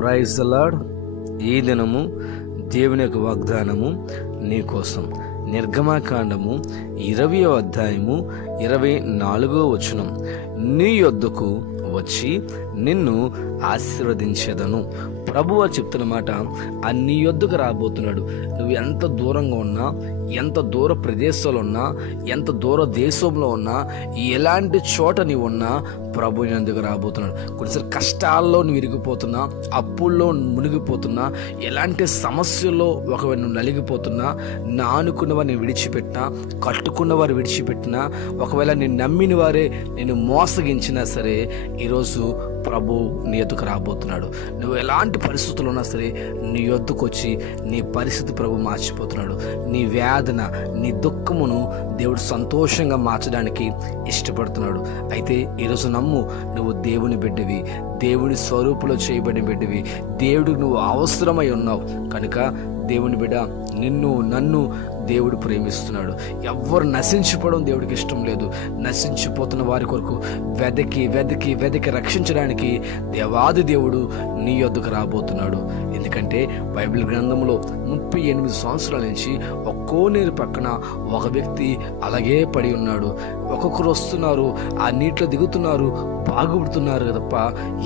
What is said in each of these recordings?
Praise the lord. ఈ దినము దేవుని యొక్క వాగ్దానము నీ కోసం. నిర్గమకాండము 20వ అధ్యాయము 24వ వచనం. నీ యొద్దకు వచ్చి నిన్ను ఆశీర్వదించేదను. ప్రభువు చెప్తున్న మాట, నీ యొద్దకు రాబోతున్నాడు. నువ్వు ఎంత దూరంగా ఉన్నా, ఎంత దూర ప్రదేశంలో ఉన్నా, ఎంత దూర దేశంలో ఉన్నా, ఎలాంటి చోట నీవు ఉన్నా ప్రభు నీ ఎందుకు రాబోతున్నాడు. కొన్నిసార్లు కష్టాల్లో నువ్వు విరిగిపోతున్నా, అప్పుల్లో మునిగిపోతున్నా, ఎలాంటి సమస్యల్లో ఒకవేళ నువ్వు నలిగిపోతున్నా, నా అనుకున్న వారిని విడిచిపెట్టినా, కట్టుకున్న వారు విడిచిపెట్టినా, ఒకవేళ నేను నమ్మిన వారే నేను మోసగించినా సరే, ఈరోజు ప్రభు నీ యొద్దకు రాబోతున్నాడు. నువ్వు ఎలాంటి పరిస్థితులు ఉన్నా సరే నీ యొద్దకు వచ్చి నీ పరిస్థితి ప్రభు మార్చిపోతున్నాడు. నీ వేదన, నీ దుఃఖమును దేవుడు సంతోషంగా మార్చడానికి ఇష్టపడుతున్నాడు. అయితే ఈరోజు నమ్ము, నువ్వు దేవుని బిడ్డవి, దేవుని స్వరూపులో చేయబడిన బిడ్డవి, దేవుడికి నువ్వు అవసరమై ఉన్నావు కనుక దేవుని బిడ్డ, నిన్ను నన్ను దేవుడు ప్రేమిస్తున్నాడు. ఎవ్వరు నశించిపోవడం దేవుడికి ఇష్టం లేదు. నశించిపోతున్న వారి కొరకు వెదకి వెదకి వెదకి రక్షించడానికి దేవాది దేవుడు నీ యొద్దకు రాబోతున్నాడు. ఎందుకంటే బైబిల్ గ్రంథంలో 38 సంవత్సరాల నుంచి కోనేరు పక్కన ఒక వ్యక్తి అలాగే పడి ఉన్నాడు. ఒక్కొక్కరు వస్తున్నారు, ఆ నీటిలో దిగుతున్నారు, బాగుపడుతున్నారు తప్ప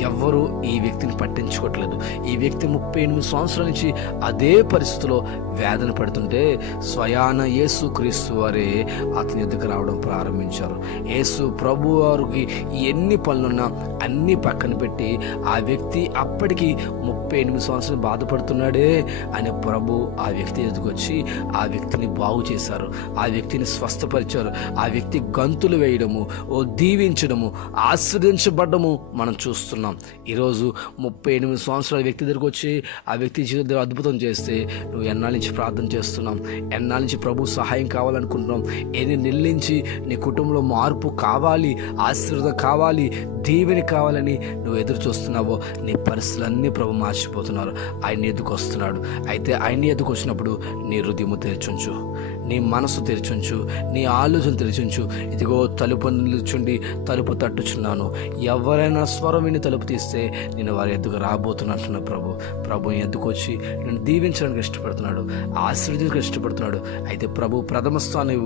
ఎవ్వరూ ఈ వ్యక్తిని పట్టించుకోవట్లేదు. ఈ వ్యక్తి 38 సంవత్సరాల నుంచి అదే పరిస్థితిలో వేదన పడుతుంటే స్వయాన యేసు క్రీస్తు వారే అతని ఎదుగు రావడం ప్రారంభించారు. యేసు ప్రభు వారికి ఎన్ని పనులున్నా అన్ని పక్కన పెట్టి ఆ వ్యక్తి అప్పటికి 38 సంవత్సరాలు బాధపడుతున్నాడే అని ప్రభు ఆ వ్యక్తి ఎదుగుకొచ్చి ఆ వ్యక్తిని బాగు చేశారు. ఆ వ్యక్తిని స్వస్థపరిచారు. ఆ వ్యక్తి గంతులు వేయడము, దీవించడము, ఆశీర్వదించబడ్డము మనం చూస్తున్నాం. ఈరోజు 38 సంవత్సరాల వ్యక్తి దగ్గరకు వచ్చి ఆ వ్యక్తి జీవితంలో అద్భుతం చేస్తే నువ్వు ఎన్నాళ్ళ నుంచి ప్రార్థన చేస్తున్నాం, ఎన్నాళ్ళ నుంచి ప్రభు సహాయం కావాలనుకుంటున్నాం, ఎన్ని నెలల నుంచి నీ కుటుంబంలో మార్పు కావాలి, ఆశీర్వాదం కావాలి, దీవెని కావాలని నువ్వు ఎదురు చూస్తున్నావో నీ పరిస్థితులన్నీ ప్రభు మార్చిపోతున్నారు. ఆయన ఎదుకు వస్తున్నాడు. అయితే ఆయన ఎదుకు వచ్చినప్పుడు నీ హృదయము తెరిచుంచు, నీ మనసు తెరిచుంచు, నీ ఆలోచన తెరిచుంచు. ఇదిగో తలుపు నిలుచుండి తలుపు తట్టుచున్నాను, ఎవరైనా స్వరం విని తలుపు తీస్తే నేను వారి ఎద్దుకు రాబోతున్నట్టున్న ప్రభు ఎద్దుకు వచ్చి నేను దీవించడానికి ఇష్టపడుతున్నాడు, ఆశీర్వదించడానికి ఇష్టపడుతున్నాడు. అయితే ప్రభు ప్రథమ స్థానం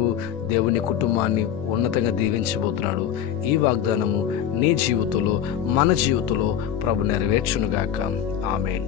దేవుని కుటుంబాన్ని ఉన్నతంగా దీవించబోతున్నాడు. ఈ వాగ్దానము నీ జీవితంలో, మన జీవితంలో ప్రభు నెరవేర్చునుగాక. ఆమేన్.